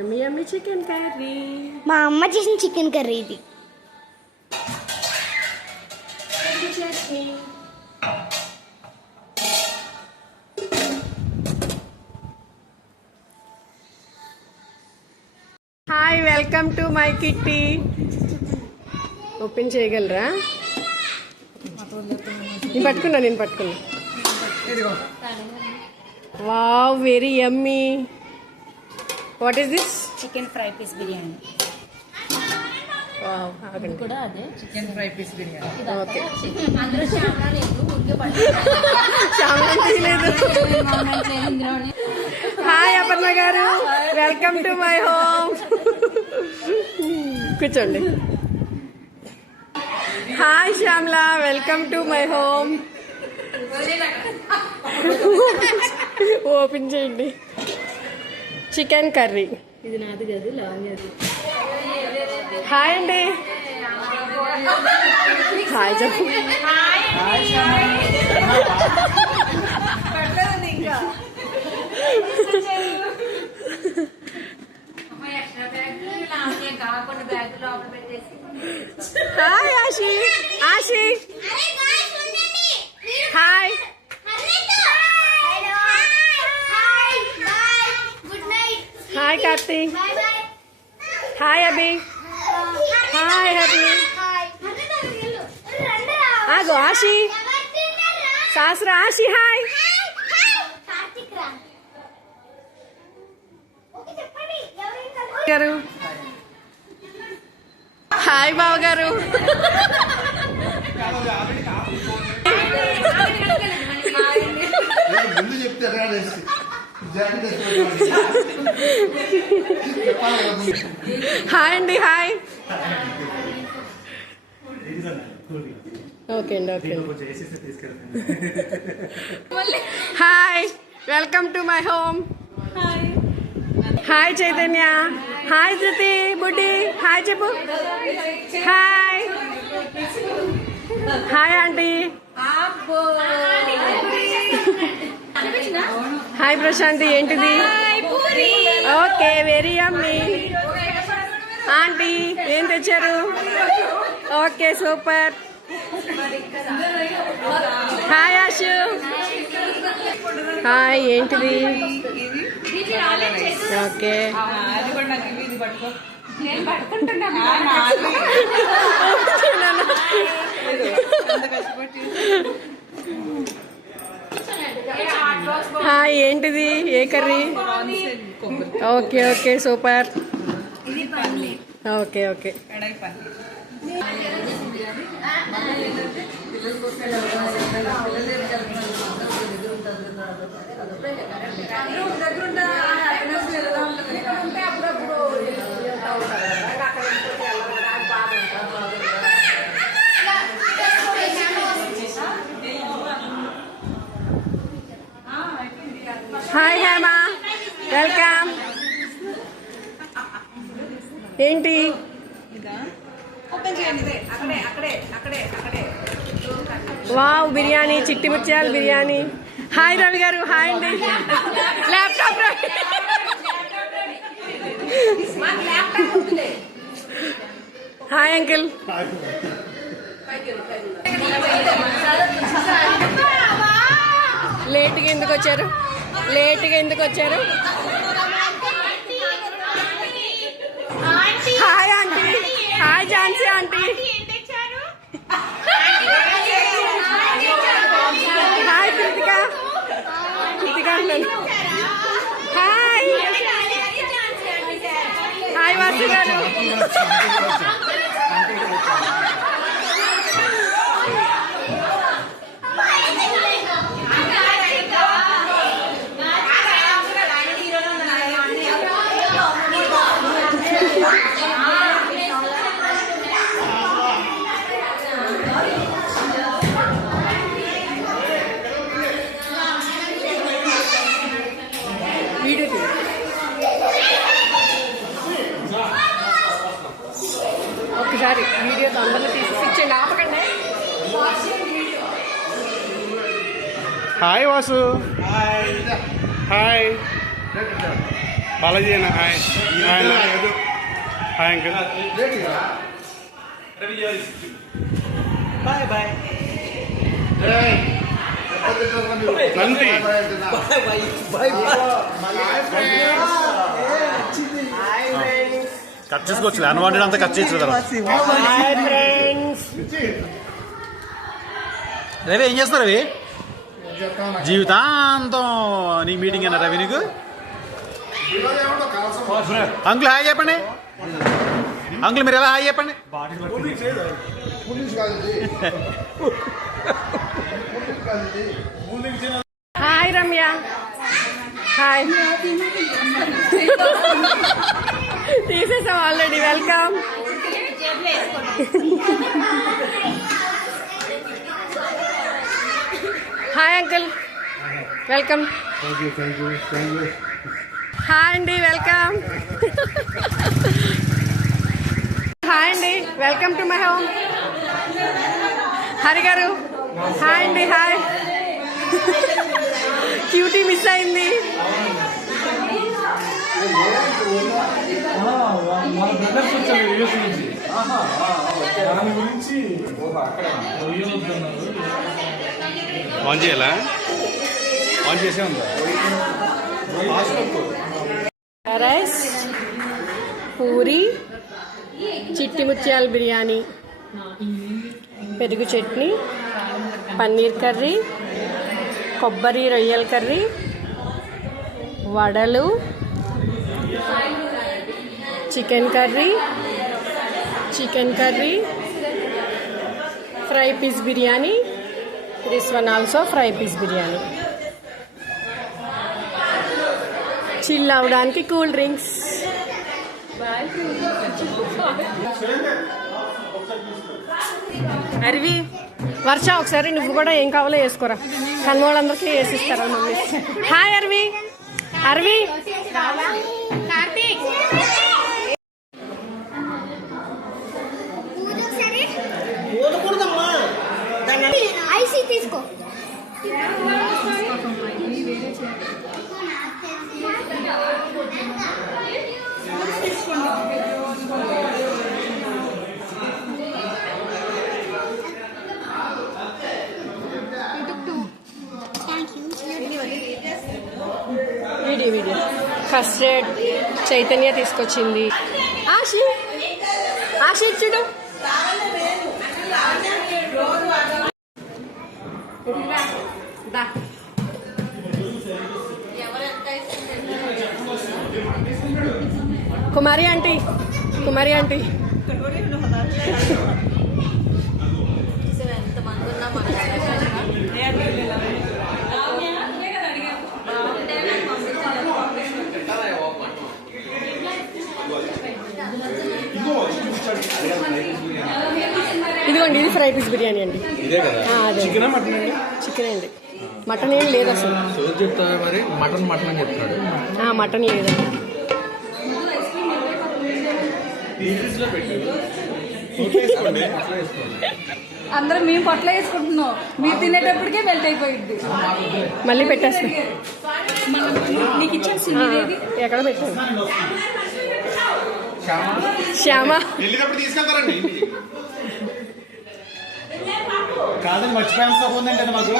యమ్మీ యమ్మీ chicken curry. మా అమ్మ చేసిన చికెన్ కర్రీ ఇది. Chutney. Hi, welcome to my kitty. Open చేయగలరా? నేను పట్టుకున్నా. Wow, very yummy. What is this? Chicken fry piece biryani. Wow, ఆగండి. కూడా అదే chicken fry piece biryani. Okay. అందరూ శ్యామలా లేదు, hi Aparna garu, welcome to my home. కూర్చోండి. Hi Shyamala, welcome to my home. Open చేయండి. Chicken curry. ఇది నాది కాదు, లావణ్యది. హాయ్ అండి. హాయ్ చెప్పు. Hi Aashi. Hi. Hi Karthi. Hi Abhi. Hi అభి. ఆగో ఆశి. శాస్త్ర. ఆశి హాయ్. గారు హాయ్ బావ గారు. హాయ్ అండి. హాయ్. ఓకే అండి. Okay. Hi, welcome to my home. Hi Chaitanya. Hi Jyothi. బుడ్డి హాయ్ చెప్పు. Hi. Hi aunty. Hi Prashanthi. ఏంటిది? Okay, very yummy. ఆంటీ ఏం తెచ్చారు? Okay, super. Hi Ashu. Hi, ఏంటిది? ఓకే. హాయ్, ఏంటిది? ఏ curry? Okay okay, super. Okay okay. Hi Hema, welcome. ఏంటి? Wow, biryani. చిట్టి ముత్యాల బిర్యానీ. హాయ్ రవి గారు. హాయ్ అండి. ల్యాప్టాప్ రవి. Hi uncle. లేట్గా ఎందుకు వచ్చారు? Hi aunty. Hi Jhansi aunty. Hi Kritika. Hi. Hi Vasu గారు. ఒకసారి వీడియో అందరినీ తీసిచ్చేయండి, ఆపకండి. హాయ్ వాసు. హాయ్. బాలాజీ అన్న హాయ్ హాయ్ అన్న హాయ్ అంకుల్ బాయ్ బాయ్ నంది కట్ చేసుకోవచ్చు అన్వాంటెడ్ అంతా కట్ చేయొచ్చు కదా. Hi friends. రవి ఏం చేస్తారు రవి? జీవితాంతం నీ మీటింగ్ అన్న రవి నీకు. అంకుల్ హాయ్ చెప్పండి. అంకుల్ మీరు ఎలా హాయ్ చెప్పండి. హాయ్ రమ్య. హాయ్. తీసేసాం already. Welcome. Hi uncle. Welcome. Hi అండి. వెల్కమ్. హాయ్ అండి. Welcome to my home. Hari garu hi అండి. హాయ్. క్యూటీ మిస్ అయింది. ఆన్ చేయాలా? ఆన్ చేసే ఉందా? రైస్, పూరి, చిట్టి ముత్యాల బిర్యానీ, పెరుగు చట్నీ, పన్నీర్ కర్రీ, కొబ్బరి రొయ్యల కర్రీ, వడలు, chicken curry, fry piece biryani. This one also fry piece biryani. Chill అవడానికి కూల్ డ్రింక్స్. అరవి వర్ష ఒకసారి నువ్వు కూడా ఏం కావాలో వేసుకోరా. కన్మోళ్ళందరికీ వేసిస్తారా మమ్మీ. హాయ్ అరవి. అరవి ఐసీ తీసుకో. వీడియో కస్టర్డ్ చైతన్య తీసుకొచ్చింది. ఆశి చూడు. కుమారి ఆంటీ. ఇదిగోండి, ఇది ఫ్రై పీస్ బిర్యానీ అండి. అదే చికెన్ అండి. మటన్ ఏం లేదు అసలు. మరి మటన్ అని చెప్తాడు. మటన్ లేదండి. అందరం మేము పొట్ల వేసుకుంటున్నాం, మీరు తినేటప్పటికే మెల్ట్ అయిపోయింది. మళ్ళీ పెట్టేస్తాం. నీకు ఇచ్చాను సినిమా ఎక్కడ పెట్టాను? శ్యామ తీసుకెళ్తారండి. కాదని మర్చిపోయాను ఉందంటే మాకు.